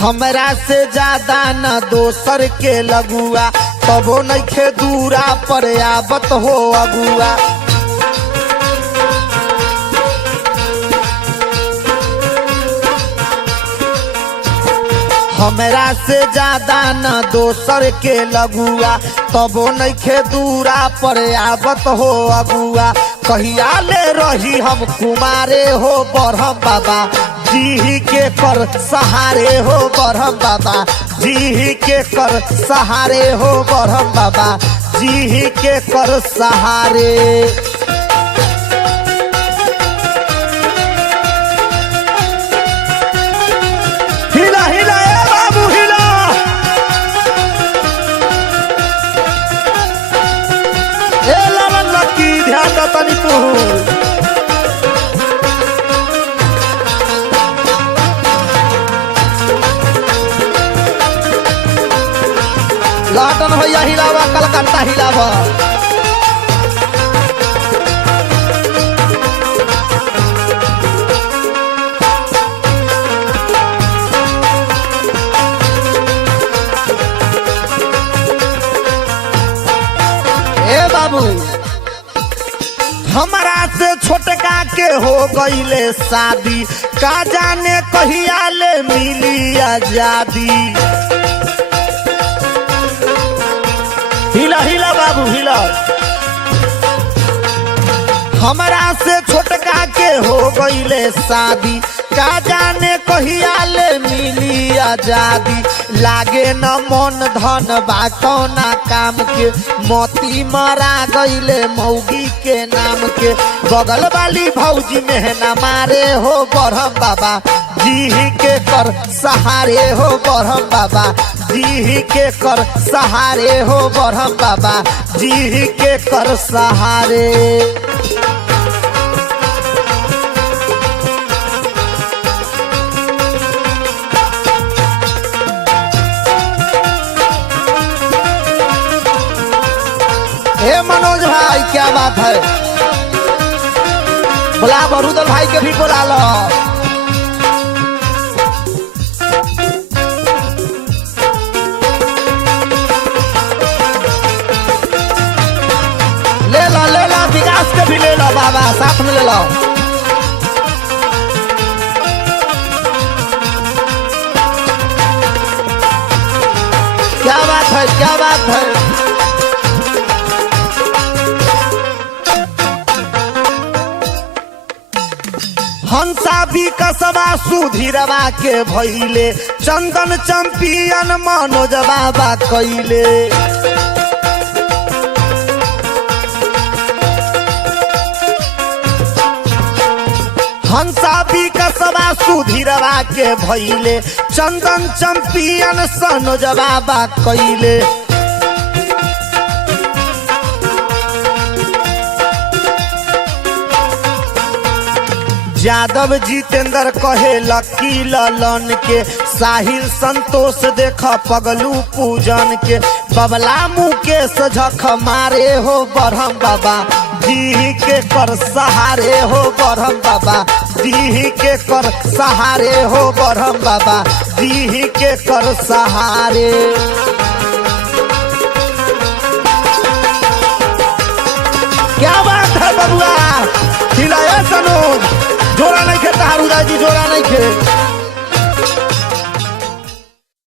हमरा से ज्यादा न दोसर के लगुआ तबो नइखे दूरा पर आबत हो अगुआ। हमरा से ज्यादा न दोसर के लगुआ तबो नइखे दूरा पर आबत हो अगुआ। कहिया ले रही हम कुमारे हो बरहम बाबा जी के कर सहारे हो बरहम बाबा जी के कर सहारे हो बरहम बाबा जी के कर सहारे। हिला हिला ए बाबू हिला, ए ललन लकी ध्यान दो तनी तू। लाटन भैया हिलावा कलकत्ता हिलावा। ए बाबू हमारा से छोटका के हो गईले शादी का जाने कहिया ले मिली आजादी। हिला हिला बाबू हिला। हमरा से छोटका के हो गईले शादी का जाने कहिया ले मिली आजादी। लागे न मन धन बा कौना काम के मोती मरा गईले मौगी के नाम के। बगल वाली भौजी में न मारे हो बरहम बाबा जी के कर सहारे हो बरहम बाबा जी के कर सहारे हो बरहम बाबा जी के कर सहारे। हे मनोज भाई क्या बात है, बुला बरूदल भाई के भी बुला लो। ले लो विकास के भी ले लो बाबा साथ में ले लो। क्या बात है क्या बात है। हंसा भी कसबा सुधीरवा के भइले चंदन चंपियन मनोज बाबा कैले। हंसा भी कसबा सुधीरवा के भइले चंदन चंपियन सनोज बाबा कैले। यादव जितेंद्र कहे लकी ललन के साहिल संतोष देख पगलू पूजन के। बबला मुकेश झख मारे हो बरहम बाबा जी के कर सहारे हो बरहम बाबा जी के कर सहारे हो बरहम बाबा जी के कर सहारे। क्या बात है बबुआ, खिलाया सनोज जोरा नहीं खेता हारूदा जी जोरा नहीं खे।